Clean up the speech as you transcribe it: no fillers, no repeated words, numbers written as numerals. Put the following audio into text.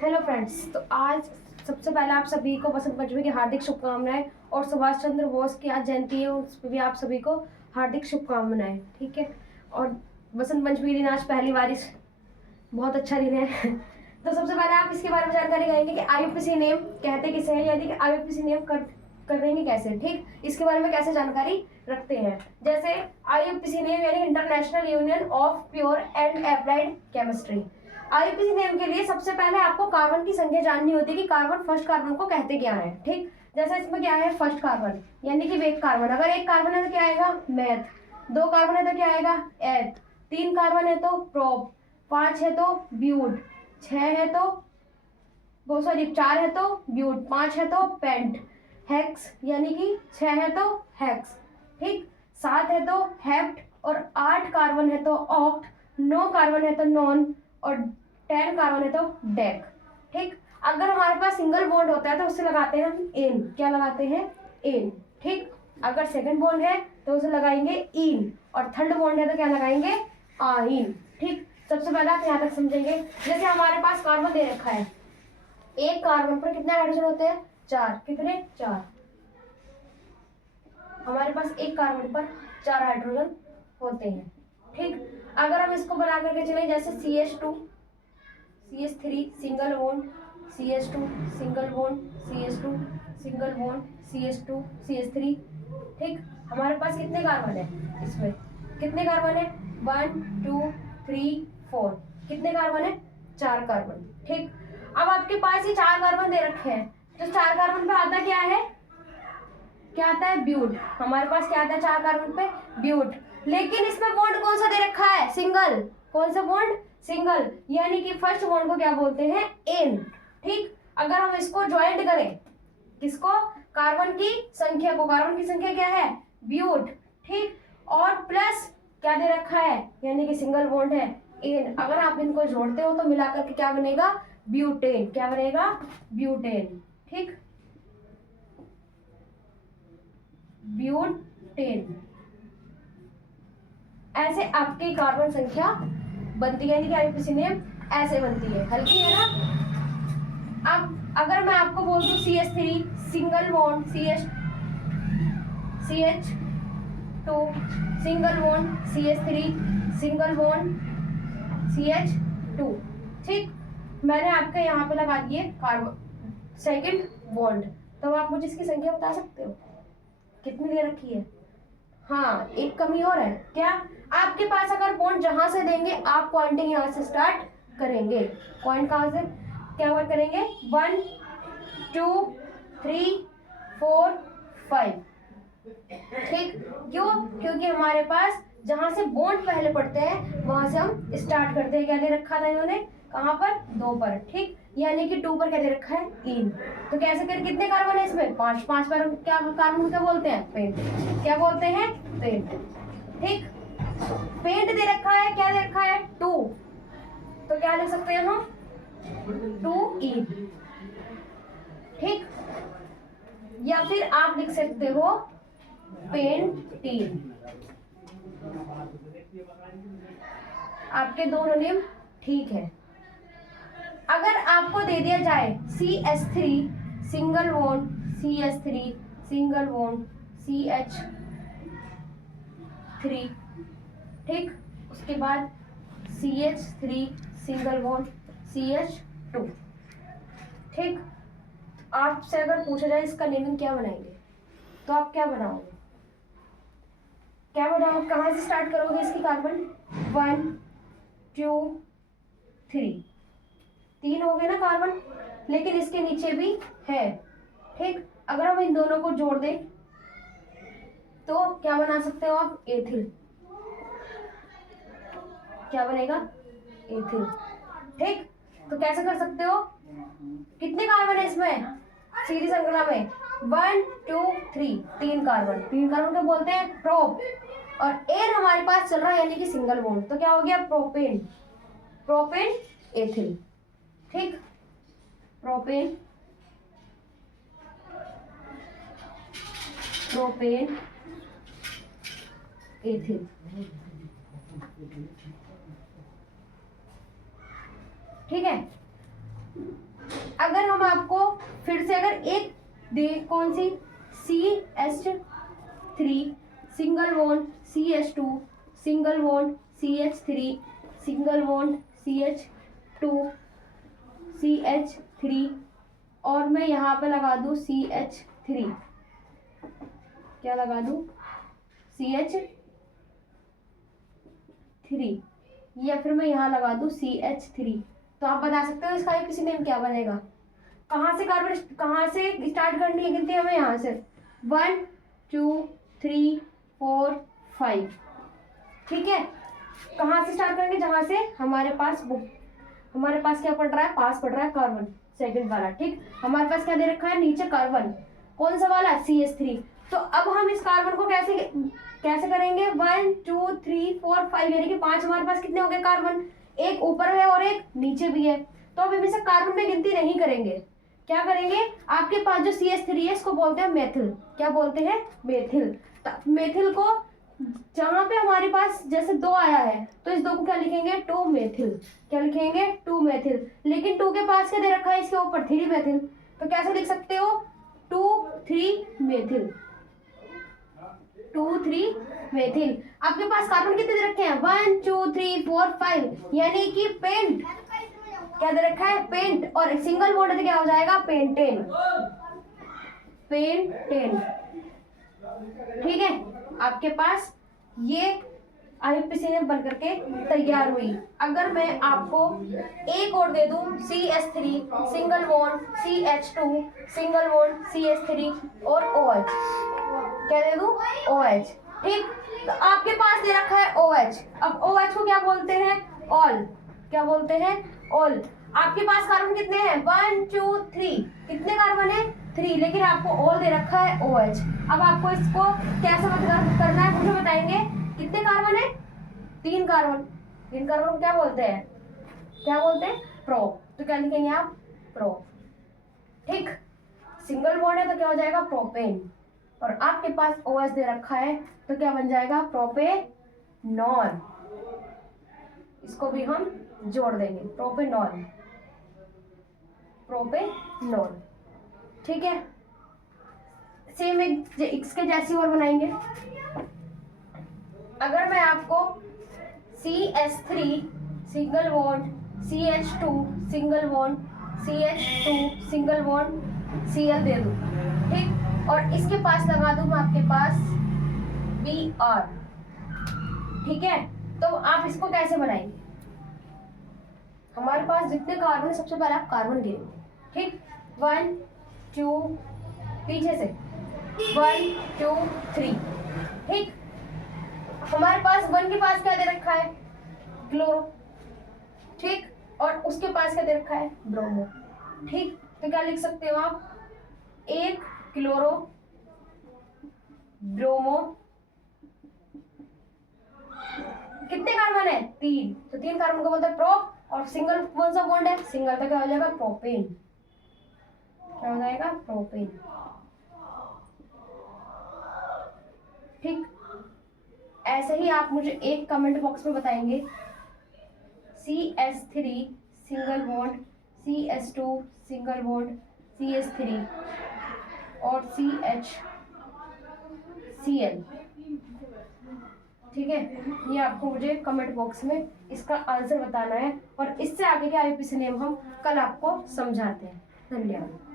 Hello friends, तो आज सबसे पहले आप सभी को बसंत पंचमी की हार्दिक शुभकामनाएं और सुभाष चंद्र बोस की आज जयंती है, उस पर भी आप सभी को हार्दिक शुभकामनाएं। ठीक है। और बसंत पंचमी दिन आज पहली बारिश, बहुत अच्छा दिन है। तो सबसे पहले आप इसके बारे में जानकारी लेंगे कि आईयूपीसी नेम कहते किसे हैं, यानी कि आईयूपीसी नेम करेंगे कैसे। ठीक, इसके बारे में कैसे जानकारी रखते हैं। जैसे आईयूपीसी नेम यानी international union of pure and applied chemistry. IUPAC name के लिए सबसे पहले आपको कार्बन की संख्या जाननी होती है कि कार्बन फर्स्ट कार्बन को कहते क्या है। ठीक, जैसे इसमें क्या है फर्स्ट कार्बन यानी कि एक कार्बन, अगर एक कार्बन है तो क्या आएगा मैथ, दो कार्बन है तो क्या आएगा एथ, तीन कार्बन है तो प्रोप, पांच है तो ब्यूट, छह है तो वो सॉरी चार है तो ब्यूट, पांच है तो पेंट, हेक्स यानी कि छह है तो हेक्स। ठीक, सात है तो हेप्ट और आठ कार्बन है तो ऑक्ट, नौ कार्बन है तो नॉन और 10 कार्बन है तो डेक। ठीक, अगर हमारे पास सिंगल बॉन्ड होता है तो उससे लगाते हैं हम एन। क्या लगाते हैं एन। ठीक, अगर सेकंड बॉन्ड है तो उसे लगाएंगे इन और थर्ड बॉन्ड है तो क्या लगाएंगे आइन। ठीक, सबसे पहले आप यहाँ तक समझेंगे। जैसे हमारे पास कार्बन दे रखा है, एक कार्बन पर कितने हाइड्रोजन होते हैं चार, कितने चार। हमारे पास एक कार्बन पर चार हाइड्रोजन होते हैं। ठीक, अगर हम इसको बना करके चले जैसे CH2 CH3 single bond, CH2 single bond, CH2 single bond, CH2 CH3। ठीक, हमारे पास कितने कार्बन है, इसमें कितने कार्बन है 1 2 3 4, कितने कार्बन है चार कार्बन। ठीक, अब आपके पास ये चार कार्बन दे रखे हैं तो चार कार्बन पे आता क्या है, क्या आता है ब्यूट। हमारे पास क्या आता है चार कार्बन पे ब्यूट, लेकिन इसमें बॉन्ड कौन सा दे रखा है सिंगल। कौन सा बॉन्ड सिंगल, यानी कि फर्स्ट बॉन्ड को क्या बोलते हैं एन। ठीक, अगर हम इसको ज्वाइंट करें किसको कार्बन की संख्या को, कार्बन की संख्या क्या है ब्यूट। ठीक, और प्लस क्या दे रखा है यानी कि सिंगल बॉन्ड है एन, अगर आप इनको जोड़ते हो तो मिलाकर के क्या बनेगा ब्यूटेन। क्या बनेगा ब्यूटेन। ठीक, ब्यूटेन। ऐसे आपकी कार्बन संख्या बनती है, यानी कि आईयूपीसी नेम ऐसे बनती है। हल्की है ना। अब अगर मैं आपको बोल दूं CH3 single bond CH2 single bond CH3 single bond CH2। ठीक, मैंने आपके यहाँ पे लगा दिए कार्बन सेकंड बॉन्ड, तो आप मुझे इसकी संख्या बता सकते हो कितनी दे रखी है। हाँ, एक कमी और है, क्या आपके पास अगर पॉइंट जहां से देंगे आप पॉइंटिंग यहां से स्टार्ट करेंगे। पॉइंट कहां से क्या वर्क करेंगे 1 2 3 4 5। ठीक, क्यों, क्योंकि हमारे पास जहां से बॉन्ड पहले पड़ते हैं वहां से हम स्टार्ट करते हैं। क्या दे रखा था इन्होंने कहां पर दो पर। ठीक, यानी कि 2 पर क्या दे रखा है इन। तो कैसे कर कितने कार्बन है इसमें पांच, पांच पर क्या कार्बन क्या बोलते हैं पेंट। क्या बोलते हैं पेंट। ठीक, पेंट दे रखा है, क्या दे रखा है 2, तो क्या लिख सकते हैं हम 2 ई। ठीक, या फिर आप लिख सकते हो पेंटीन। आपके दोनों नेम ठीक है। अगर आपको दे दिया जाए CH3 single bond CH3 single bond CH3। ठीक, उसके बाद CH3 सिंगल बॉन्ड CH2। ठीक, आपसे अगर पूछा जाए इसका नेमिंग क्या बनाएंगे तो आप क्या बनाओगे, क्या बनाओगे, कहाँ से स्टार्ट करोगे इसकी कार्बन 1 2 3, तीन हो गए ना कार्बन, लेकिन इसके नीचे भी है। ठीक, अगर हम इन दोनों को जोड़ दें तो क्या बना सकते हो आप एथिल। क्या बनेगा एथिल। ठीक, तो कैसे कर सकते हो, कितने कार्बन है इसमें सीधी श्रृंखला में 1 2 3, तीन कार्बन, तीन कार्बन को बोलते हैं प्रोप और एन हमारे पास चल रहा है यानी कि सिंगल बॉन्ड, तो क्या हो गया प्रोपेन। Propane ethyl. ठीक, प्रोपेन प्रोपेन एथिल। ठीक है। अगर हम आपको फिर से अगर एक दे, कौन सी, CH3 single bond CH2 single bond CH3 single bond CH2 CH3 और मैं यहाँ पे लगा दूँ CH3, क्या लगा दूँ, CH3, या फिर मैं यहाँ लगा दूँ CH3, तो आप बता सकते हो इसका किसी नेम क्या बनेगा। कहाँ से कार्बन, कहाँ से स्टार्ट करनी है गिनती हमें, यहाँ से 1 2 3 4 5, ठीक है। कहाँ से स्टार्ट करेंगे, जहाँ से हमारे पास क्या पड़ रहा है, पास पड़ रहा है कार्बन सेकंड वाला, ठीक। हमारे पास क्या दे रखा है, नीचे कार्बन, कौन सा वाला, CH3। तो अब हम इस कार्बन को कैसे करेंगे, 1 2 3 4 5, यानी कि 5 हमारे पास कितने हो गए कार्बन, एक ऊपर है और एक नीचे भी है। तो अब इनमें से कार्बन में गिनती नहीं करेंगे, क्या करेंगे, आपके पास जो CH3 है इसको बोलते हैं मेथिल, क्या बोलते हैं, मेथिल। मेथिल को जहाँ पे हमारे पास जैसे 2 आया है तो इस 2 को क्या लिखेंगे, 2 मेथिल, क्या लिखेंगे, 2 मेथिल। लेकिन 2 के पास क्या दे रखा है, इसके ऊपर 3 मेथिल, तो कैसे लिख सकते हो, 2 3 मेथिल, 2 3 मेथिल। आपके पास कार्बन कितने दे रखे हैं, 1 2 3 4 5, यानी कि पेंट, क्या दे रखा है, पेंट, और सिंगल बॉन्ड से क्या हो जाएगा, पेंटेन, पेंटेन, ठीक है। आपके पास ये IUPAC बन करके तैयार हुई। अगर मैं आपको एक और दे दूं, CH3 single bond CH2 single bond CH3 और OH, क्या दे दूं, OH, ठीक। तो आपके पास दे रखा है OH, अब OH को क्या बोलते हैं, ऑल, क्या बोलते हैं, ऑल। आपके पास कार्बन कितने हैं, 1 2 3, कितने कार्बन है, 3, लेकिन आपको ऑल दे रखा है OH। अब आपको इसको कैसे मतलब करना है मुझे बताएंगे, कितने कार्बन है, 3 कार्बन, 3 कार्बन को क्या बोलते हैं, प्रोप, तो क्या लिखेंगे आप, प्रोप, ठीक। सिंगल बॉन्ड है तो क्या हो जाएगा, प्रोपेन, और आपके पास OH दे रखा है तो क्या बन जाएगा, प्रोपेनॉल, इसको भी हम जोड़ देंगे, प्रोपेनॉल, ठीक है। सेम एक इसके जैसी और बनाएंगे। अगर मैं आपको CH3 single bond CH2 single bond CH2 single bond Cl दे दूं, ठीक, और इसके पास लगा दूं मैं आपके पास Br, ठीक है। तो आप इसको कैसे बनाएंगे, हमारे पास जितने कार्बन है सबसे पहले आप कार्बन गिनेंगे, ठीक, 1 2, पीछे से 1 2 3, ठीक। हमारे पास 1 के पास क्या दे रखा है, क्लोरो, ठीक, और उसके पास क्या दे रखा है, ब्रोमो, ठीक। तो क्या लिख सकते हो आप, 1 क्लोरो ब्रोमो, कितने कार्बन है, 3, तो 3 कार्बन को बोलते हैं प्रोप, और सिंगल कौन सा बॉन्ड है, सिंगल, तो क्या हो जाएगा, प्रोपेन, क्या हो जाएगा, प्रोपेन, ठीक। ऐसे ही आप मुझे एक कमेंट बॉक्स में बताएंगे, CH3 single bond CH2 single bond CH3 और CHCl, ठीक है। ये आपको मुझे कमेंट बॉक्स में इसका आंसर बताना है, और इससे आगे के IUPAC नेम हम कल आपको समझाते हैं। धन्यवाद।